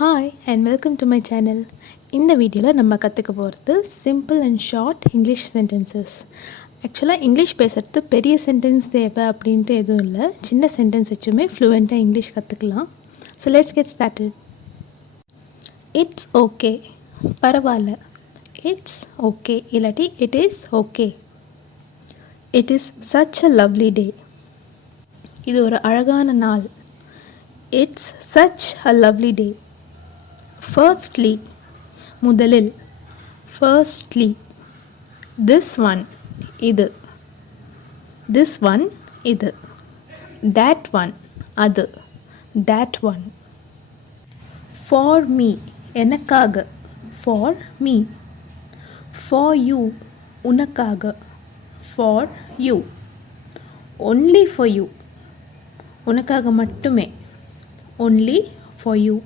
Hi and welcome to my channel. இந்த வீடியோவில் நம்ம கற்றுக்க போகிறது simple and short English sentences. ஆக்சுவலாக இங்கிலீஷ் பேசுகிறது பெரிய சென்டென்ஸ் தேவை அப்படின்ட்டு எதுவும் இல்லை. சின்ன சென்டென்ஸ் வச்சுமே ஃப்ளூவெண்ட்டாக இங்கிலீஷ் கற்றுக்கலாம். So let's get started. It's okay, பரவாயில்ல. இட்ஸ் ஓகே இல்லாட்டி it is okay. It is such a lovely day. இது ஒரு அழகான நாள். It's such a lovely day. Firstly, முதலில். Firstly, this one, இது. This one, இது. That one, அது. That one. For me, எனக்காக. For me. For you, உனக்காக. For you. Only for you, உனக்காக மட்டுமே. Only for you.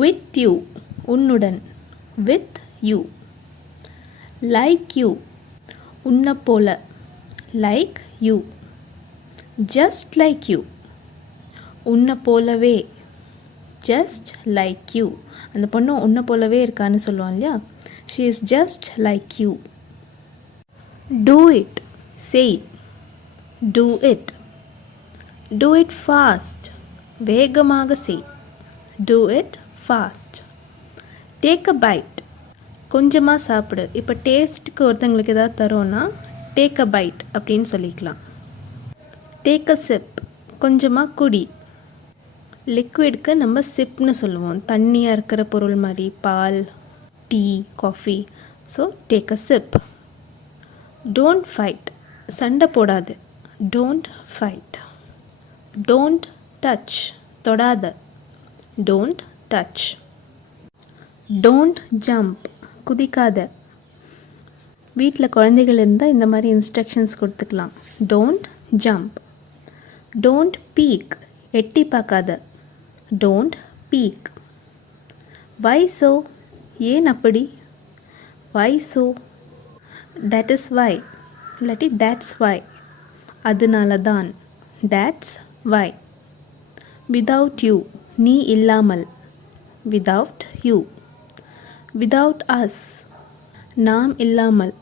With you, உன்னுடன். With you. Like you, உன்னை போல. Like you. Just like you, உன்னை போலவே. Just like you. அந்த பொண்ணு உன்னை போலவே இருக்கான்னு சொல்லுவான் இல்லையா. She is just like you. Do it, say. Do it. Do it fast, வேகமாக செய். Do it fast. Take a bite, கொஞ்சமாக சாப்பிடு. இப்போ டேஸ்ட்டுக்கு ஒருத்தங்களுக்கு ஏதாவது தரோன்னா டேக் அ பைட் அப்படின்னு சொல்லிக்கலாம். டேக் அ சிப், கொஞ்சமாக குடி. லிக்விட்க்கு நம்ம சிப்னு சொல்லுவோம். தண்ணியாக இருக்கிற பொருள் மாதிரி, பால், tea, coffee. So take a sip. Don't fight, சண்டை போடாது. Don't fight. டோன்ட் டச், தொடாத. Don't touch. டோன்ட் ஜம்ப், குதிக்காத. வீட்டில் குழந்தைகள் இருந்தால் இந்த மாதிரி இன்ஸ்ட்ரக்ஷன்ஸ் கொடுத்துக்கலாம். Don't jump. டோன்ட் பீக், எட்டி பார்க்காத. Don't peak. வை ஸோ, ஏன் அப்படி. வை ஸோ. தட் இஸ் வை இல்லாட்டி தேட்ஸ் வை, அதனால தான். That's why. விதவுட் யூ, நீ இல்லாமல். without you. without us, நாம் இல்லாமல்.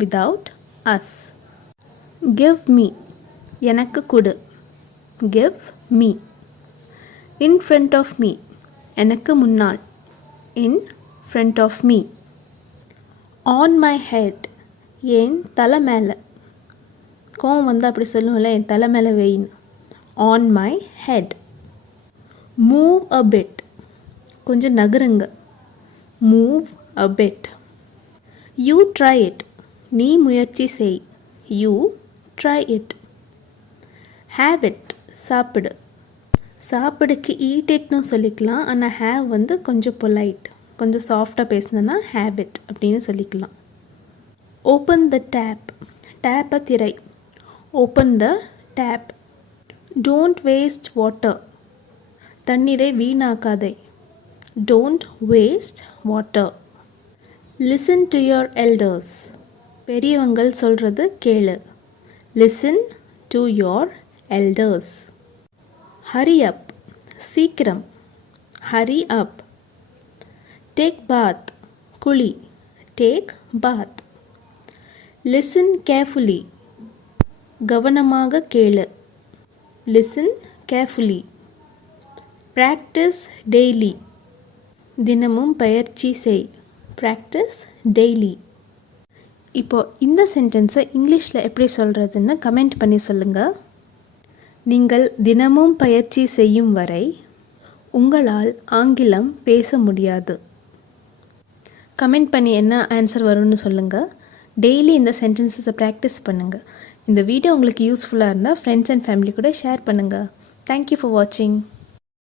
without us. give me, எனக்கு கொடு. give me. in front of me, எனக்கு முன்னால். in front of me. on my head, என் தலை மேலே. கோவம் வந்து அப்படி சொல்லுவோம்ல, என் தலை மேலே vein. on my head. move a bit, கொஞ்சம் நகருங்க. move a bit. you try it, நீ முயற்சி செய். you try it. have it, சாப்பிடு. சாப்பிடுக்கு eat itனு சொல்லிக்கலாம். ஆனால் have வந்து கொஞ்சம் பொலைட், கொஞ்சம் சாஃப்டாக பேசினோன்னா have it அப்படின்னு சொல்லிக்கலாம். open the tap, டேப்பை திரை. open the tap. don't waste water, தண்ணீரை வீணாக்காதே. Don't waste water. Listen to your elders, பெரியவங்கள் சொல்கிறது கேளு. Listen to your elders. Hurry up, சீக்கிரம். Hurry up. Take bath, குளி. Take bath. Listen carefully, கவனமாக கேளு. Listen carefully. Practice daily, தினமும் பயிற்சி செய். Practice daily. இப்போ இந்த சென்டென்ஸை இங்கிலீஷில் எப்படி சொல்கிறதுன்னு கமெண்ட் பண்ணி சொல்லுங்கள். நீங்கள் தினமும் பயிற்சி செய்யும் வரை உங்களால் ஆங்கிலம் பேச முடியாது. கமெண்ட் பண்ணி என்ன ஆன்சர் வரும்னு சொல்லுங்கள். டெய்லி இந்த சென்டென்சஸை ப்ராக்டிஸ் பண்ணுங்கள். இந்த வீடியோ உங்களுக்கு யூஸ்ஃபுல்லாக இருந்தால் ஃப்ரெண்ட்ஸ் அண்ட் ஃபேமிலி கூட ஷேர் பண்ணுங்கள். தேங்க்யூ ஃபார் வாட்சிங்.